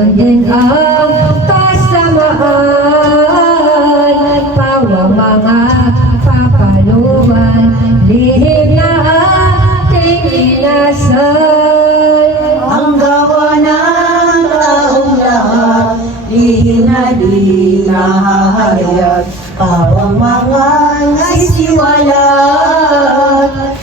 gayon din ang kasamaan. Pawang mga papaluan, lihim na ating inasal. Ang gawa ng taong lahat, lihim na di nahahayag. Pawang mga naisiwalat,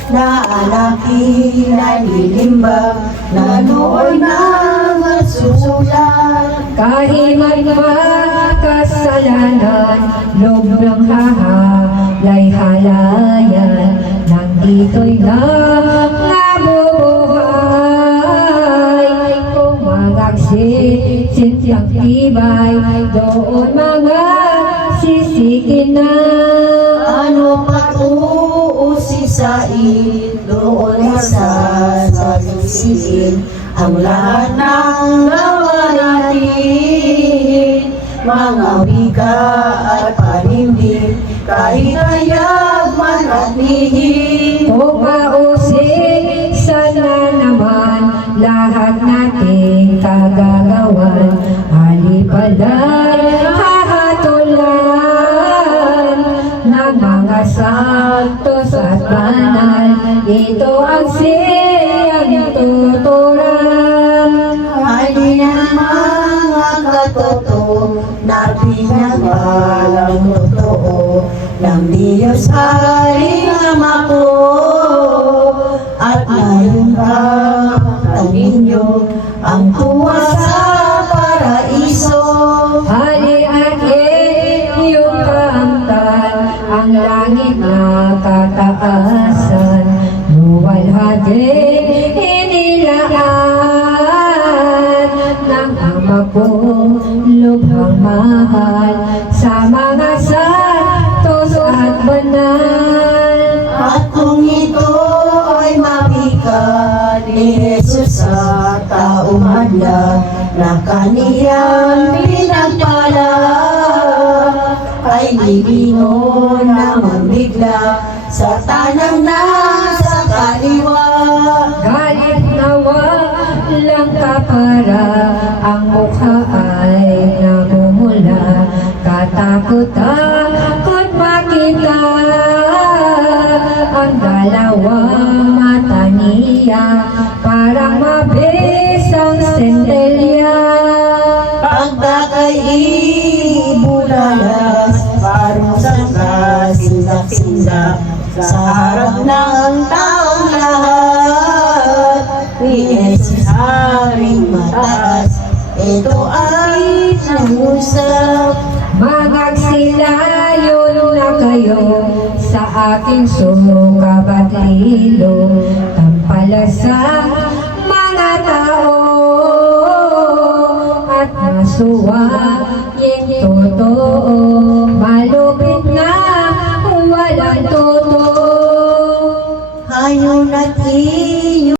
na anakin na nilimbag, na noon ang susulat. Kahit magkasalanan, loob ng hahalay-halayan, nang dito'y nabubuhay. Kung magagsit-sintang tibay, doon mga sisikin na. Ano pa't uusisain, doon masasabisiin ang lahat ng gawa natin. Mga wika at panimdim, kahit hayag man at lihim. Kung mausik, sana naman lahat nating kagagawan. Halipalay, hahatulan ng mga santos at banal. Ito ang siyang tuturan. Ay di ng mga katotoo na pinagbalang totoo ng Diyos ay Ama ko. At ngayon ba ang ninyo ang tuwa sa paraiso? Hali at iyong kamtan, ang langit na kataasan. Luwalhati inilaan ng Ama kong lubhang mahal sa mga santos at banal. At kung ito ay mabigat ni Jesus sa taong hadla na kaniyang pinagpala, ay libingon naman bigla sa tanang nasa kaliwa. Galit nawa lang kapara, ang mukha ay namumula. Katakutan kung makita ang dalawang mata niya, parang mabisang sentelya. Pagdakay ibulalas, parusang kasindak-sindak sa harap ng taong lahat. Ni Jesus haring mataas, ito ay nangusap. Magagsilayon na kayo sa aking sumukab at lilo, tampalasang mga tao at masuwayin totoo, malupit na walang totoo. Hayon at